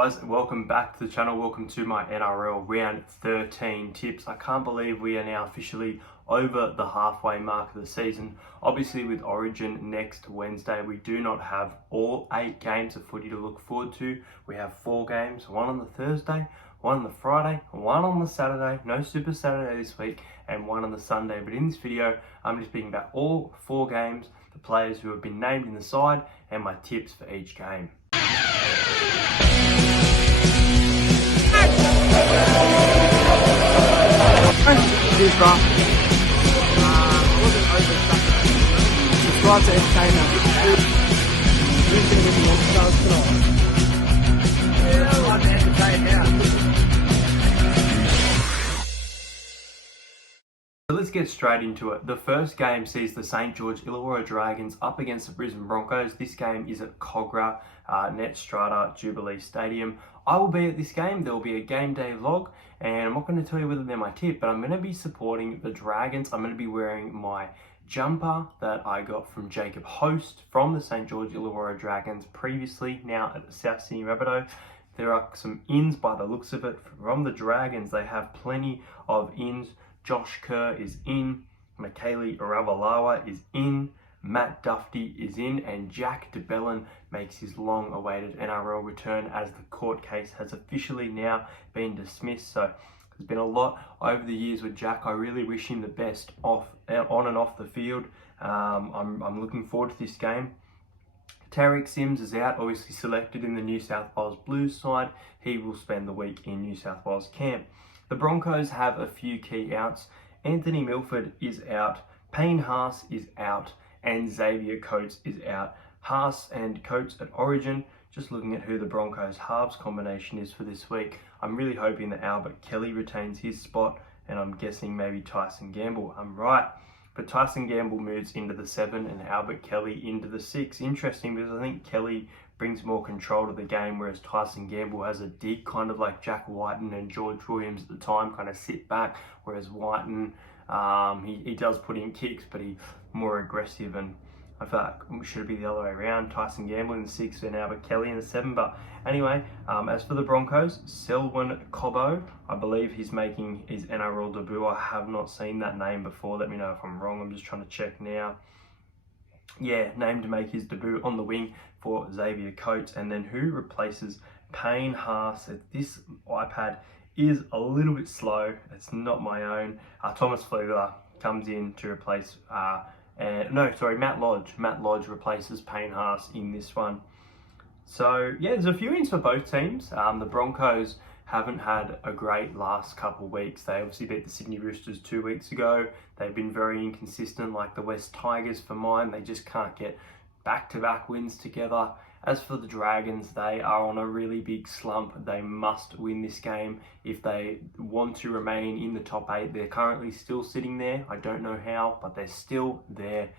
Guys, welcome back to the channel. Welcome to my NRL Round 13 tips. I can't believe we are now officially over the halfway mark of the season. Obviously with Origin next Wednesday, we do not have all 8 games of footy to look forward to. We have 4 games, one on the Thursday, one on the Friday, one on the Saturday, no Super Saturday this week, and one on the Sunday. But in this video, I'm just speaking about all 4 games, the players who have been named in the side, and my tips for each game. Cheers, bro. I wasn't overstuck. Subscribe to Entertainer. So let's get straight into it. The first game sees the St. George Illawarra Dragons up against the Brisbane Broncos. This game is at Cogra Net Strata Jubilee Stadium. I will be at this game. There will be a game day vlog, and I'm not going to tell you whether they're my tip, but I'm going to be supporting the Dragons. I'm going to be wearing my jumper that I got from Jacob Host from the St. George Illawarra Dragons previously, now at the South Sydney Rabbitoh. There are some ins by the looks of it from the Dragons. They have plenty of ins. Josh Kerr is in, Michaeli Ravalawa is in, Matt Duffy is in, and Jack DeBellin makes his long-awaited NRL return as the court case has officially now been dismissed. So there's been a lot over the years with Jack. I really wish him the best on and off the field. I'm looking forward to this game. Tariq Sims is out, obviously selected in the New South Wales Blues side. He will spend the week in New South Wales camp. The Broncos have a few key outs. Anthony Milford is out, Payne Haas is out, and Xavier Coates is out. Haas and Coates at Origin. Just looking at who the Broncos halves combination is for this week, I'm really hoping that Albert Kelly retains his spot, and I'm guessing maybe Tyson Gamble. I'm right, but Tyson Gamble moves into the 7 and Albert Kelly into the 6. Interesting, because I think Kelly brings more control to the game, whereas Tyson Gamble has a dig, kind of like Jack Whiten and George Williams at the time, kind of sit back, whereas Whiten, he does put in kicks, but he's more aggressive, and I feel like it should be the other way around. Tyson Gamble in the 6 and Albert Kelly in the 7. But anyway, as for the Broncos, Selwyn Cobbo, I believe he's making his NRL debut. I have not seen that name before. Let me know if I'm wrong. I'm just trying to check now. Yeah, named to make his debut on the wing for Xavier Coates. And then who replaces Payne Haas? This iPad is a little bit slow. It's not my own. Thomas Flegler comes in to replace, Matt Lodge. Matt Lodge replaces Payne Haas in this one. So yeah, there's a few ins for both teams. The Broncos haven't had a great last couple of weeks. They obviously beat the Sydney Roosters 2 weeks ago. They've been very inconsistent, like the West Tigers for mine. They just can't get back-to-back wins together. As for the Dragons, they are on a really big slump. They must win this game if they want to remain in the top 8. They're currently still sitting there. I don't know how, but they're still there.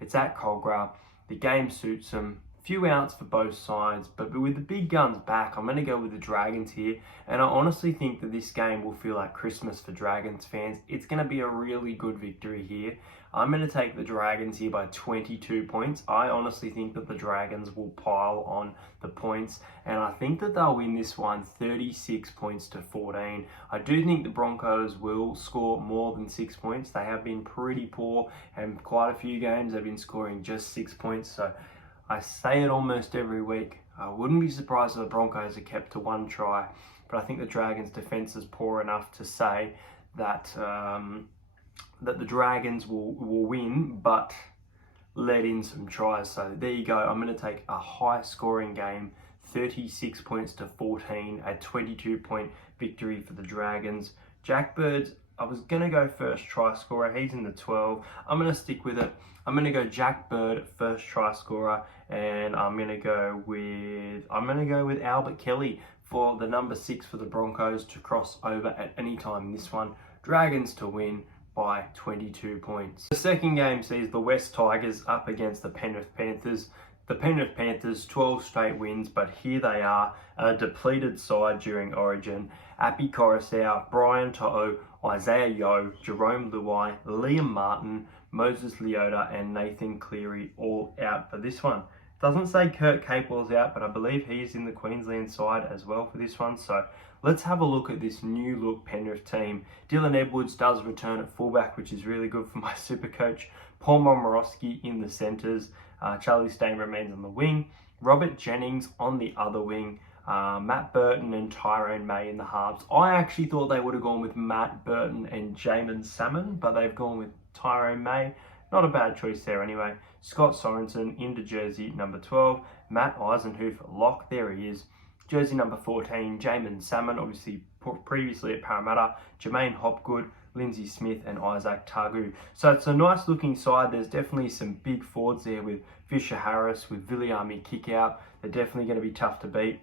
It's at Cogra. The game suits them. Few outs for both sides, but with the big guns back, I'm going to go with the Dragons here, and I honestly think that this game will feel like Christmas for Dragons fans. It's going to be a really good victory here. I'm going to take the Dragons here by 22 points. I honestly think that the Dragons will pile on the points, and I think that they'll win this one 36 points to 14. I do think the Broncos will score more than 6 points. They have been pretty poor, and quite a few games they've been scoring just 6 points, so I say it almost every week. I wouldn't be surprised if the Broncos are kept to 1 try, but I think the Dragons' defence is poor enough to say that that the Dragons will win, but let in some tries. So there you go. I'm going to take a high-scoring game, 36 points to 14, a 22-point victory for the Dragons. Jack Bird's, I was going to go first try scorer. He's in the 12. I'm going to stick with it. I'm going to go Jack Bird, first try scorer, and I'm going to go with Albert Kelly for the number 6 for the Broncos to cross over at any time in this one. Dragons to win by 22 points. The second game sees the West Tigers up against the Penrith Panthers. The Penrith Panthers, 12 straight wins, but here they are, a depleted side during Origin. Api Coruscant, Brian To'o, Isaiah Yeo, Jerome Luai, Liam Martin, Moses Leota and Nathan Cleary all out for this one. Doesn't say Kurt Capewell's out, but I believe he is in the Queensland side as well for this one. So let's have a look at this new look Penrith team. Dylan Edwards does return at fullback, which is really good for my super coach. Paul Momorowski in the centres. Charlie Stain remains on the wing. Robert Jennings on the other wing. Matt Burton and Tyrone May in the halves. I actually thought they would have gone with Matt Burton and Jamin Salmon, but they've gone with Tyrone May. Not a bad choice there anyway. Scott Sorensen into jersey number 12. Matt Eisenhuth lock, there he is. Jersey number 14, Jamin Salmon, obviously previously at Parramatta. Jermaine Hopgood, Lindsay Smith and Isaac Tagu. So it's a nice looking side. There's definitely some big forwards there with Fisher Harris, with Viliami kick out. They're definitely going to be tough to beat.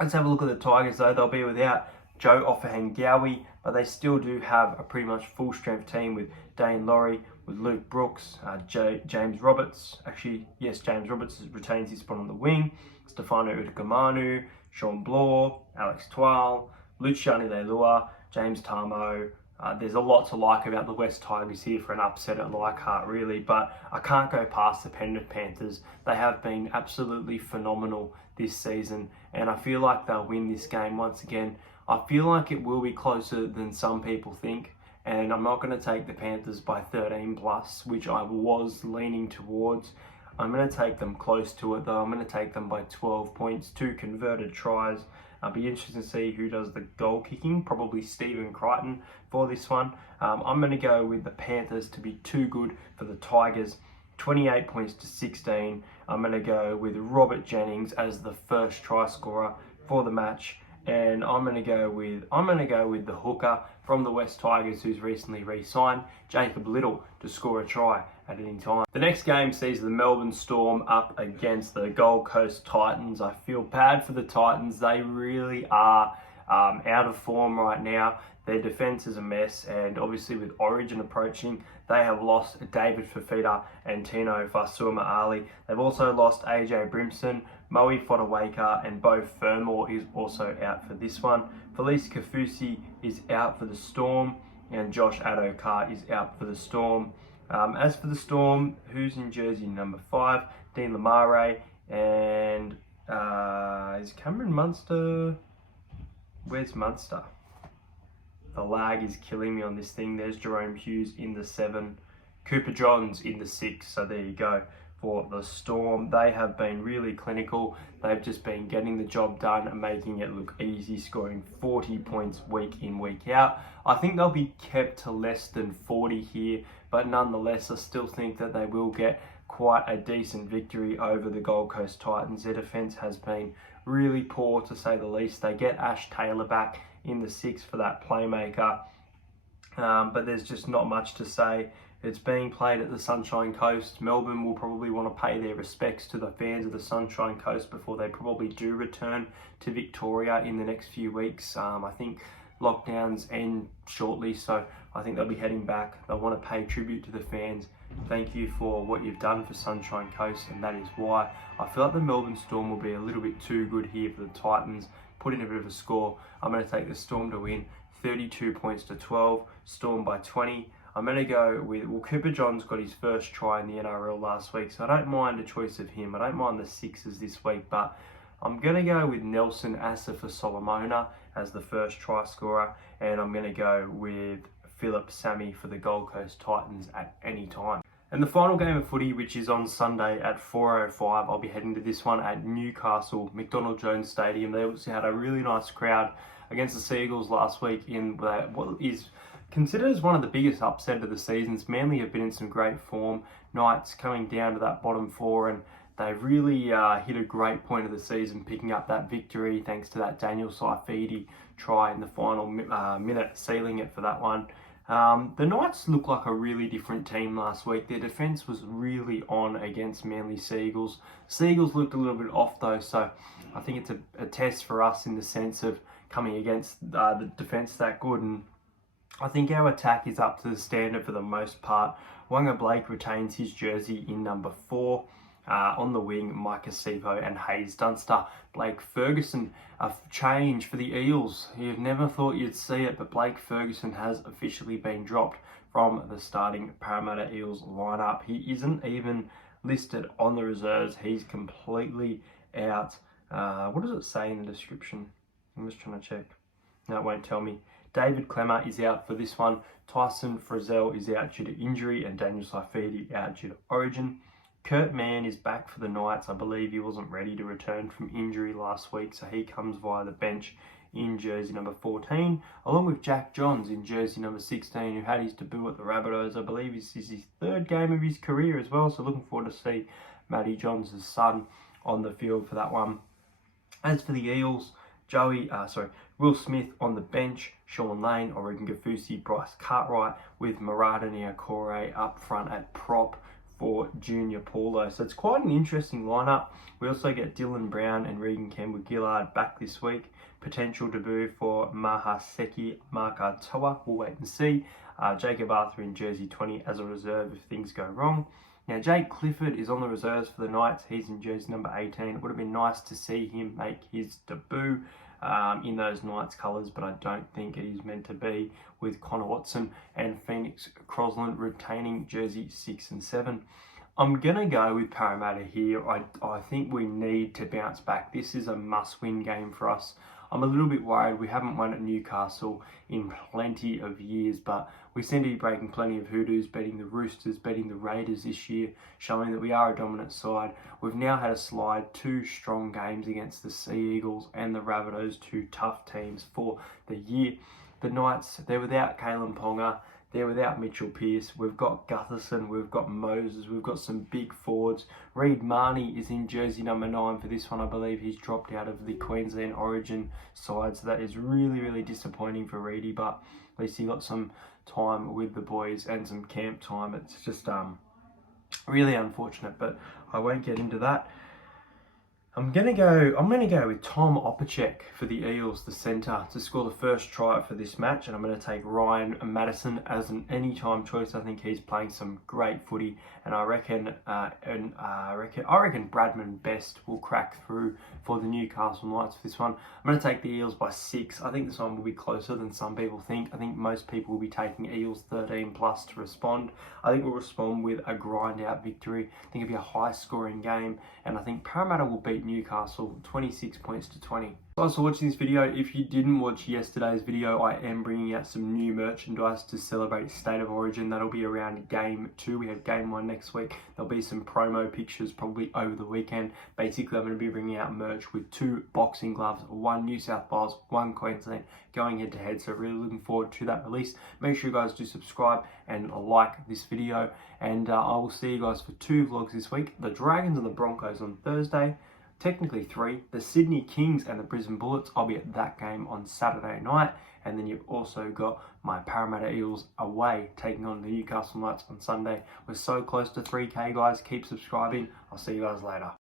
Let's have a look at the Tigers though. They'll be without Joe Offahengawi, but they still do have a pretty much full strength team with Dane Laurie, with Luke Brooks, James Roberts. Actually, yes, James Roberts retains his spot on the wing. Stefano Utokamanu, Sean Bloor, Alex Twal, Luciani Leilua, James Tarmo. There's a lot to like about the West Tigers here for an upset at Leichhardt, really, but I can't go past the Penrith Panthers. They have been absolutely phenomenal this season, and I feel like they'll win this game once again. I feel like it will be closer than some people think, and I'm not going to take the Panthers by 13 plus, which I was leaning towards. I'm going to take them close to it, though. I'm going to take them by 12 points, 2 converted tries. I'll be interested to see who does the goal kicking, probably Stephen Crichton for this one. I'm going to go with the Panthers to be too good for the Tigers, 28 points to 16. I'm going to go with Robert Jennings as the first try scorer for the match. And I'm going to go with the hooker from the West Tigers who's recently re-signed, Jacob Little, to score a try at any time. The next game sees the Melbourne Storm up against the Gold Coast Titans. I feel bad for the Titans. They really are out of form right now. Their defence is a mess, and obviously with Origin approaching, they have lost David Fafita and Tino Fasuama Ali. They've also lost AJ Brimson, Moe Fodawaker, and Bo Fermor is also out for this one. Felice Kafusi is out for the Storm, and Josh Adokar is out for the Storm. As for the Storm, who's in jersey number 5? Dean Lamare, and is Cameron Munster? Where's Munster? The lag is killing me on this thing. There's Jerome Hughes in the 7. Cooper Johns in the 6. So there you go for the Storm. They have been really clinical. They've just been getting the job done and making it look easy, scoring 40 points week in, week out. I think they'll be kept to less than 40 here, but nonetheless, I still think that they will get quite a decent victory over the Gold Coast Titans. Their defence has been really poor, to say the least. They get Ash Taylor back in the 6 for that playmaker, but there's just not much to say. It's being played at the Sunshine Coast. Melbourne will probably want to pay their respects to the fans of the Sunshine Coast before they probably do return to Victoria in the next few weeks. I think lockdowns end shortly, so I think they'll be heading back. They'll want to pay tribute to the fans. Thank you for what you've done for Sunshine Coast, and that is why I feel like the Melbourne Storm will be a little bit too good here for the Titans. Put in a bit of a score. I'm going to take the Storm to win 32 points to 12, Storm by 20. I'm going to go with, well, Cooper Johns got his first try in the NRL last week, so I don't mind a choice of him. I don't mind the 6s this week, but I'm going to go with Nelson Asafa-Solomona as the first try scorer, and I'm going to go with Philip Sammy for the Gold Coast Titans at any time. And the final game of footy, which is on Sunday at 4:05, I'll be heading to this one at Newcastle, McDonald Jones Stadium. They obviously had a really nice crowd against the Seagulls last week in what is considered as one of the biggest upset of the seasons. Manly have been in some great form. Knights coming down to that bottom 4, and they really hit a great point of the season, picking up that victory thanks to that Daniel Saifidi try in the final minute, sealing it for that one. The Knights looked like a really different team last week. Their defence was really on against Manly Seagulls. Seagulls looked a little bit off though, so I think it's a test for us in the sense of coming against the defence that good, and I think our attack is up to the standard for the most part. Wanga Blake retains his jersey in number 4. On the wing, Micah Sivo and Hayes Dunster. Blake Ferguson, a change for the Eels. You'd never thought you'd see it, but Blake Ferguson has officially been dropped from the starting Parramatta Eels lineup. He isn't even listed on the reserves. He's completely out. What does it say in the description? I'm just trying to check. No, it won't tell me. David Clemmer is out for this one. Tyson Frizzell is out due to injury, and Daniel Saifidi out due to origin. Kurt Mann is back for the Knights. I believe he wasn't ready to return from injury last week, so he comes via the bench in jersey number 14, along with Jack Johns in jersey number 16, who had his debut at the Rabbitohs. I believe this is his third game of his career as well, so looking forward to see Matty Johns' son on the field for that one. As for the Eels, Will Smith on the bench, Sean Lane, Oregon Gafusi, Bryce Cartwright, with Murata Niokore up front at prop for Junior Paulo. So it's quite an interesting lineup. We also get Dylan Brown and Regan Campbell-Gillard back this week. Potential debut for Mahaseki Makatoa. We'll wait and see. Jacob Arthur in jersey 20 as a reserve if things go wrong. Now, Jake Clifford is on the reserves for the Knights. He's in jersey number 18. It would have been nice to see him make his debut in those Knights colours, but I don't think it is meant to be, with Connor Watson and Phoenix Crosland retaining jersey 6 and 7. I'm going to go with Parramatta here. I think we need to bounce back. This is a must-win game for us. I'm a little bit worried. We haven't won at Newcastle in plenty of years, but we seem to be breaking plenty of hoodoos, betting the Roosters, betting the Raiders this year, showing that we are a dominant side. We've now had a slide 2 strong games against the Sea Eagles and the Rabbitohs, 2 tough teams for the year. The Knights, they're without Kalen Ponga. They're without Mitchell Pearce. We've got Gutherson. We've got Moses. We've got some big forwards. Reid Marnie is in jersey number 9 for this one. I believe he's dropped out of the Queensland Origin side. So that is really, really disappointing for Reedy. But at least he got some time with the boys and some camp time. It's just really unfortunate. But I won't get into that. I'm gonna go with Tom Opacek for the Eels, the centre, to score the first try for this match, and I'm going to take Ryan Madison as an anytime choice. I think he's playing some great footy, and I reckon Bradman Best will crack through for the Newcastle Knights for this one. I'm going to take the Eels by 6. I think this one will be closer than some people think. I think most people will be taking Eels 13 plus to respond. I think we'll respond with a grind out victory. I think it'll be a high scoring game, and I think Parramatta will beat Newcastle 26 points to 20. Thanks for watching this video. If you didn't watch yesterday's video, I am bringing out some new merchandise to celebrate State of Origin. That'll be around Game 2. We have Game 1 next week. There'll be some promo pictures probably over the weekend. Basically, I'm going to be bringing out merch with 2 boxing gloves, 1 New South Wales, 1 Queensland, going head to head. So really looking forward to that release. Make sure you guys do subscribe and like this video. And I will see you guys for 2 vlogs this week. The Dragons and the Broncos on Thursday. Technically 3, the Sydney Kings and the Brisbane Bullets. I'll be at that game on Saturday night. And then you've also got my Parramatta Eels away, taking on the Newcastle Knights on Sunday. We're so close to 3K, guys. Keep subscribing. I'll see you guys later.